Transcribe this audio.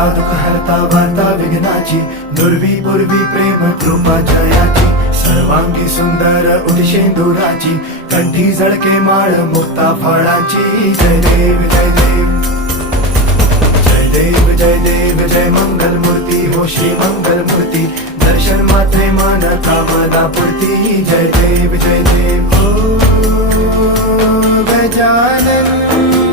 करता दुःख हरता वार्ता विघ्नाची, दुर्वी पूर्वी प्रेम कृपा जयाची, सर्वांगी सुंदर उदिशेंदुराची, कंठी झळके माळ मुक्ता फळाची. जय देव जय देव जय देव जय देव जय मंगल मूर्ती हो श्री मंगल मूर्ती, दर्शन मात्रे मन कामना पूर्ती. जय देव जय देव ओ गजानन